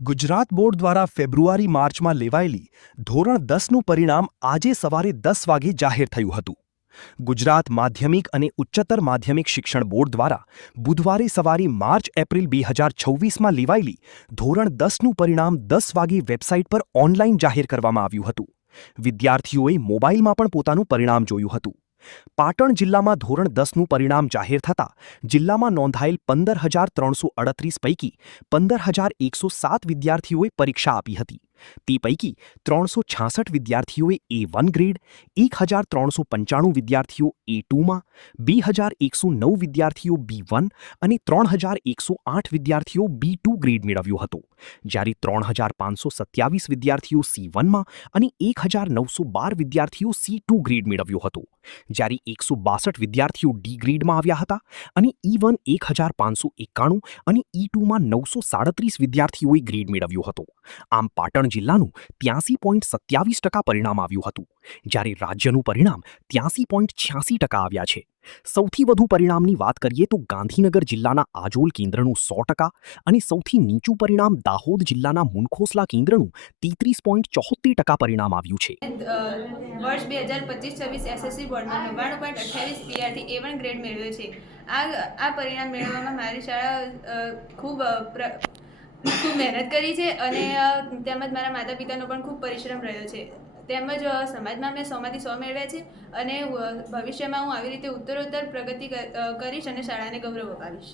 Gujarat board દ્વારા ફેબ્રુઆરી-માર્ચમાં લેવાયેલી ધોરણ 10નું પરિણામ આજે સવારે 10 વાગે જાહેર થયું હતું. ગુજરાત માધ્યમિક અને ઉચ્ચતર માધ્યમિક શિક્ષણ બોર્ડ દ્વારા બુધવારે સવારે માર્ચ-એપ્રિલ 2026માં લેવાયેલી ધોરણ 10નું પરિણામ 10 વાગે વેબસાઇટ પર ઓનલાઈન જાહેર કરવામાં આવ્યું હતું. વિદ્યાર્થીઓએ મોબાઈલમાં પણ પોતાનું પરિણામ જોયું હતું. પાટણ જિલ્લામાં ધોરણ 10નું પરિણામ જાહેર થતાં જિલ્લામાં નોંધાયેલ 15,338 પૈકી 15,107 વિદ્યાર્થીઓએ પરીક્ષા આપી હતી. તે પૈકી 366 વિદ્યાર્થીઓએ A1 ગ્રેડ, 1,395 વિદ્યાર્થીઓ A2માં, 2,109 વિદ્યાર્થીઓ B1 અને 3,108 વિદ્યાર્થીઓ B2 ગ્રેડ મેળવ્યો હતો. જ્યારે 3,527 વિદ્યાર્થીઓ C1માં અને 1,912 વિદ્યાર્થીઓ C2 ગ્રેડ મેળવ્યો હતો. જ્યારે 162 વિદ્યાર્થીઓ ડી ગ્રેડમાં આવ્યા હતા અને E1 1,591 અને E2માં 937 વિદ્યાર્થીઓએ ગ્રેડ મેળવ્યો હતો. આમ પાટણ જિલ્લાનું 83.27% પરિણામ આવ્યું હતું, જ્યારે રાજ્યનું પરિણામ 83.86% આવ્યા છે. સૌથી વધુ પરિણામની વાત કરીએ તો ગાંધીનગર જિલ્લાના આજોલ કેન્દ્રનું 100% અને સૌથી નીચું પરિણામ દાહોદ જિલ્લાના મુનખોસલા કેન્દ્રનું 33.74% પરિણામ આવ્યું છે. વર્ષ 2025-26 એસએસસી બોર્ડમાં 99.28 પીઆરથી A1 ગ્રેડ મેળવ્યો છે. આ પરિણામ મેળવવામાં મારી શાળા ખૂબ મહેનત કરી છે અને તેમજ મારા માતા પિતાનો પણ ખૂબ પરિશ્રમ રહ્યો છે. તેમજ સમાજમાં મેં 100માંથી 100 મેળવ્યા છે અને ભવિષ્યમાં હું આવી રીતે ઉત્તરોત્તર પ્રગતિ કરીશ અને શાળાને ગૌરવ અપાવીશ.